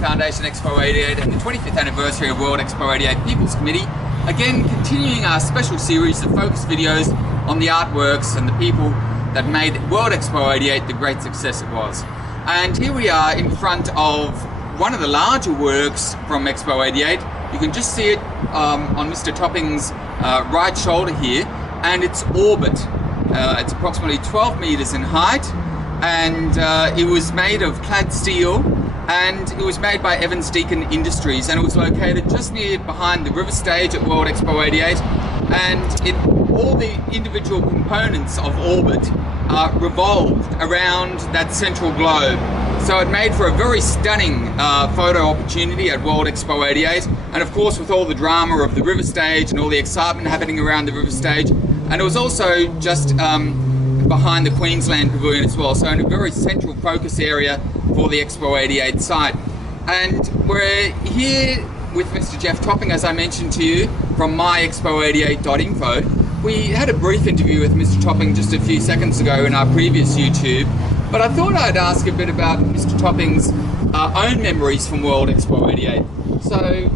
Foundation Expo 88 and the 25th anniversary of World Expo 88 People's Committee. Again, continuing our special series of focus videos on the artworks and the people that made World Expo 88 the great success it was. And here we are in front of one of the larger works from Expo 88. You can just see it on Mr. Topping's right shoulder here, and it's Orbit. It's approximately 12 meters in height, and it was made of clad steel, and it was made by Evans Deacon Industries, and it was located just near behind the river stage at World Expo 88. And all the individual components of Orbit revolved around that central globe. So it made for a very stunning photo opportunity at World Expo 88, and of course with all the drama of the river stage and all the excitement happening around the river stage. And it was also just behind the Queensland Pavilion as well, so in a very central focus area for the Expo 88 site. And we're here with Mr. Jeff Topping, as I mentioned to you, from myexpo88.info. We had a brief interview with Mr. Topping just a few seconds ago in our previous YouTube, but I thought I'd ask a bit about Mr. Topping's own memories from World Expo 88. So,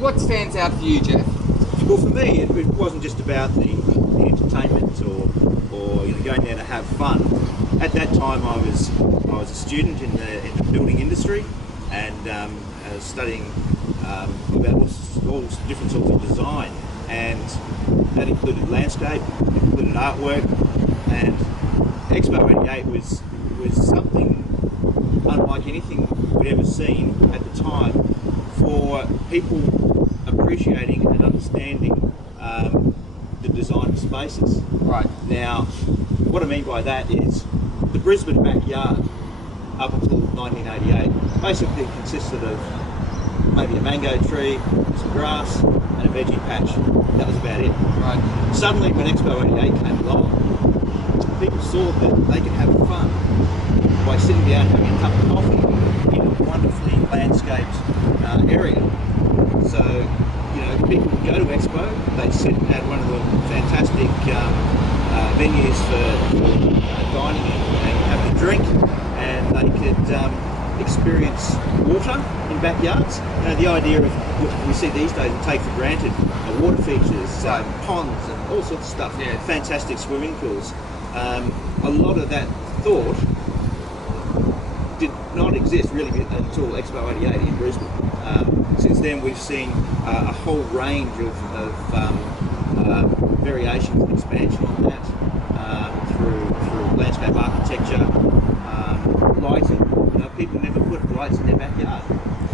what stands out for you, Jeff? Well, for me, it wasn't just about the entertainment or going there to have fun. At that time, I was a student in the building industry, and I was studying about all different sorts of design, and that included landscape, included artwork, and Expo 88 was something unlike anything we'd ever seen at the time for people appreciating and understanding the design of spaces. Right. Now, what I mean by that is the Brisbane backyard up until 1988 basically consisted of maybe a mango tree, some grass, and a veggie patch. That was about it. Right. Suddenly, when Expo 88 came along, people saw that they could have fun by sitting down having a cup of coffee in a wonderfully landscaped area. So, you know, people would go to Expo, they'd sit at one of the fantastic venues for dining and having a drink, and they could experience water in backyards. You know, the idea of what we see these days and take for granted, water features, ponds and all sorts of stuff, yeah. Fantastic swimming pools. A lot of that thought did not exist really until Expo 88 in Brisbane. Since then we've seen a whole range of variations and expansion on that through landscape architecture, lighting. You know, people never put lights in their backyard.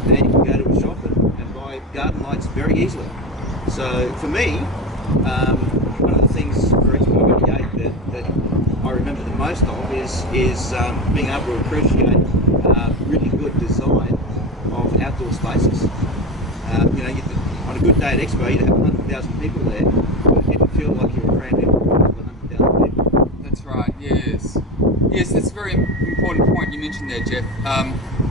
Now you can go to a shop and buy garden lights very easily. So for me, one of the things for Expo 88 that I remember the most of is being able to appreciate really good design of outdoor spaces. You know, on a good day at Expo, you'd have 100,000 people there, but it didn't feel like you were crammed in with 100,000 people. That's right, yes. Yes, that's a very important point you mentioned there, Jeff.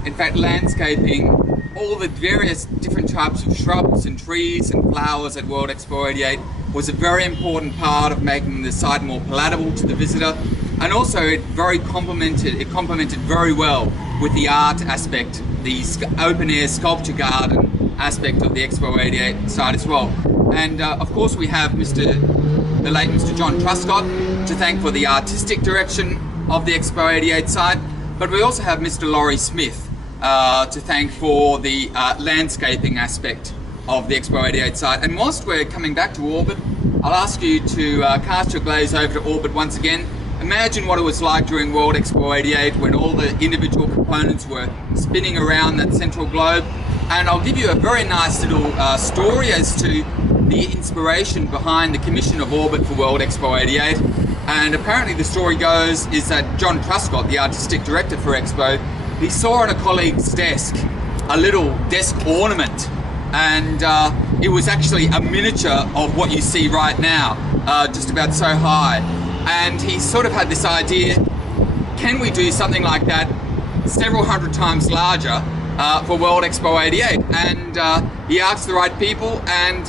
In fact, landscaping, all the various different types of shrubs and trees and flowers at World Expo 88 was a very important part of making the site more palatable to the visitor, and also it complemented very well with the art aspect, the open air sculpture garden aspect of the Expo 88 site as well. And of course we have the late Mr. John Truscott to thank for the artistic direction of the Expo 88 site, but we also have Mr. Laurie Smith to thank for the landscaping aspect of the Expo 88 site. And whilst we're coming back to Orbit, I'll ask you to cast your gaze over to Orbit once again. Imagine what it was like during World Expo 88 when all the individual components were spinning around that central globe. And I'll give you a very nice little story as to the inspiration behind the commission of Orbit for World Expo 88. And apparently the story goes is that John Truscott, the artistic director for Expo, he saw on a colleague's desk a little desk ornament, and it was actually a miniature of what you see right now, just about so high. And he sort of had this idea, can we do something like that several hundred times larger for World Expo 88? And he asked the right people, and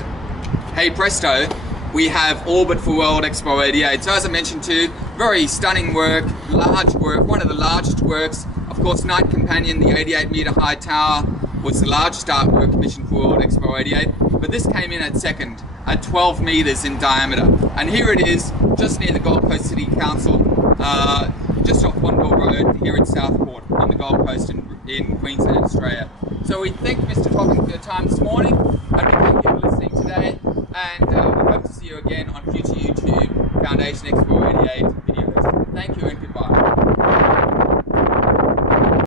hey presto, we have Orbit for World Expo 88. So as I mentioned too, very stunning work, large work, one of the largest works. Of course, Night Companion, the 88 metre high tower, was the largest artwork commissioned for World Expo 88, but this came in at second, at 12 metres in diameter. And here it is, just near the Gold Coast City Council, just off Wandle Road here in Southport on the Gold Coast in Queensland, Australia. So we thank Mr. Topping for your time this morning, and we thank you for listening today, and we hope to see you again on future YouTube Foundation Expo 88